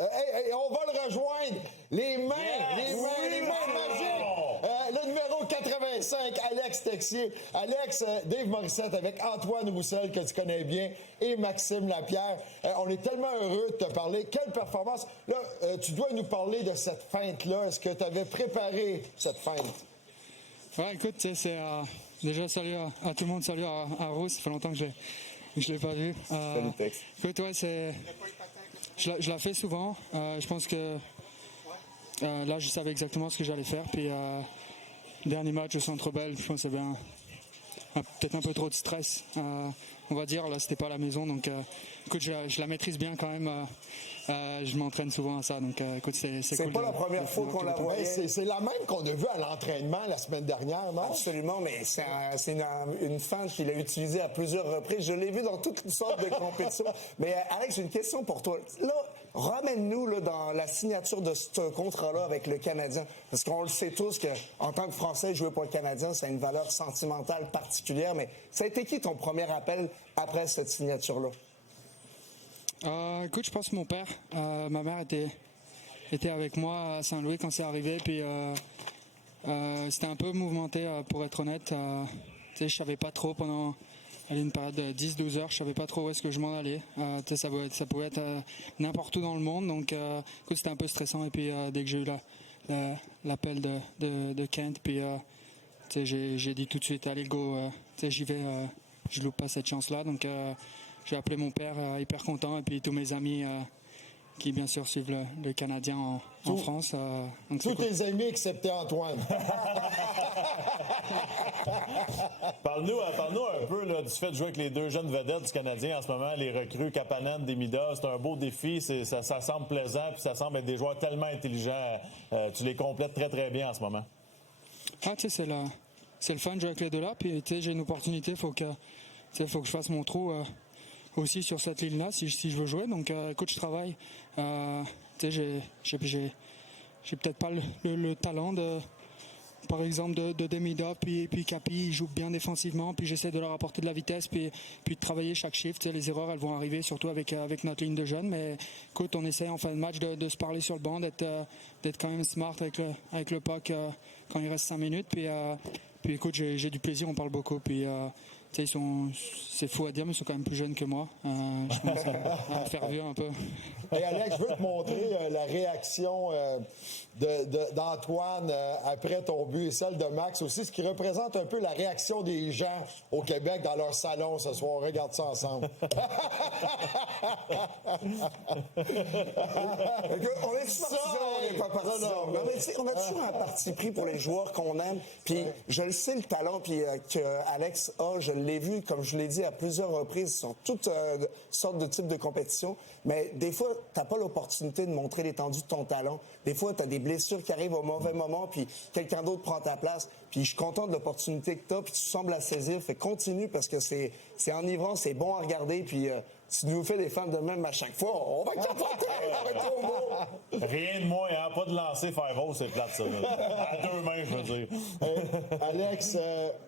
on va le rejoindre. Les mains magiques. Le numéro 85, Alex Texier. Alex, Dave Morissette avec Antoine Roussel, que tu connais bien, et Maxime Lapierre. On est tellement heureux de te parler. Quelle performance. Là, tu dois nous parler de cette feinte-là. Est-ce que tu avais préparé cette feinte? Ouais, écoute, c'est déjà salut à tout le monde, salut à Rose, ça fait longtemps que je l'ai pas vu. Salut Tex. Écoute, ouais, je la fais souvent. Je pense que là, je savais exactement ce que j'allais faire. Puis dernier match au Centre Bell, je pense qu'il y avait peut-être un peu trop de stress. On va dire, là, c'était pas à la maison, donc écoute, je la maîtrise bien quand même. Je m'entraîne souvent à ça, donc écoute, c'est cool. C'est pas la première fois qu'on la voyait. C'est la même qu'on a vue à l'entraînement la semaine dernière, non? Absolument, mais c'est une feinte qu'il a utilisée à plusieurs reprises. Je l'ai vu dans toutes sortes de compétitions. Mais Alex, j'ai une question pour toi. Là, ramène-nous là, dans la signature de ce contrat-là avec le Canadien. Parce qu'on le sait tous qu'en tant que Français, jouer pour le Canadien, ça a une valeur sentimentale particulière. Mais ça a été qui ton premier appel après cette signature-là? Écoute, je pense que mon père, ma mère était avec moi à Saint-Louis quand c'est arrivé, puis c'était un peu mouvementé pour être honnête. Tu sais, je savais pas trop pendant une période de 10-12 heures, je savais pas trop où est-ce que je m'en allais. Tu sais, ça pouvait être n'importe où dans le monde, donc écoute, c'était un peu stressant. Et puis dès que j'ai eu l'appel de Kent, puis tu sais, j'ai dit tout de suite, allez go, tu sais, j'y vais, je loupe pas cette chance-là, donc. J'ai appelé mon père hyper content et puis tous mes amis qui bien sûr suivent le Canadien en France. Tous tes amis excepté Antoine. Parle-nous un peu là, du fait de jouer avec les deux jeunes vedettes du Canadien en ce moment, les recrues Kapanen, Demida. C'est un beau défi, ça semble plaisant puis ça semble être des joueurs tellement intelligents. Tu les complètes très très bien en ce moment. Ah, tu sais, c'est le fun de jouer avec les deux là. Puis tu sais, j'ai une opportunité, faut que je fasse mon trou. Aussi sur cette ligne-là, si je veux jouer. Donc, écoute, je travaille. Tu sais, j'ai peut-être pas le talent par exemple, de Demida, puis Capi, il joue bien défensivement, puis j'essaie de leur apporter de la vitesse, puis de travailler chaque shift. Tu sais, les erreurs, elles vont arriver, surtout avec notre ligne de jeunes. Mais écoute, on essaie en fin de match de se parler sur le banc, d'être quand même smart avec le puck quand il reste 5 minutes. Puis écoute, j'ai du plaisir, on parle beaucoup. Puis tu sais, c'est fou à dire, mais ils sont quand même plus jeunes que moi. Je pense à me faire vieux un peu. Et Alex, je veux te montrer la réaction d'Antoine après ton but et celle de Max aussi, ce qui représente un peu la réaction des gens au Québec dans leur salon ce soir. On regarde ça ensemble. On est ça, on n'est pas parti. Non, mais on a toujours un parti pris pour les joueurs qu'on aime. Puis je le sais, le talent puis que Alex a, je l'ai vu, comme je l'ai dit à plusieurs reprises, sur toutes sortes de types de compétitions. Mais des fois, t'as pas l'opportunité de montrer l'étendue de ton talent. Des fois, t'as des blessures qui arrivent au mauvais moment, puis quelqu'un d'autre prend ta place. Puis je suis content de l'opportunité que t'as, puis tu sembles la saisir. Fait continue parce que c'est enivrant, c'est bon à regarder, puis si tu nous fais des fans de même à chaque fois, on va être content, on va être trop beau. Rien de moins, hein? Pas de lancer faire rose, c'est plate, ça. À deux mains, je veux dire. Alex,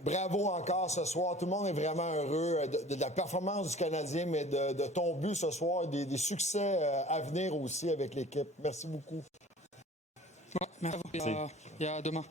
bravo encore ce soir. Tout le monde est vraiment heureux de la performance du Canadien, mais de ton but ce soir, des succès à venir aussi avec l'équipe. Merci beaucoup. Ouais, merci. Et à demain.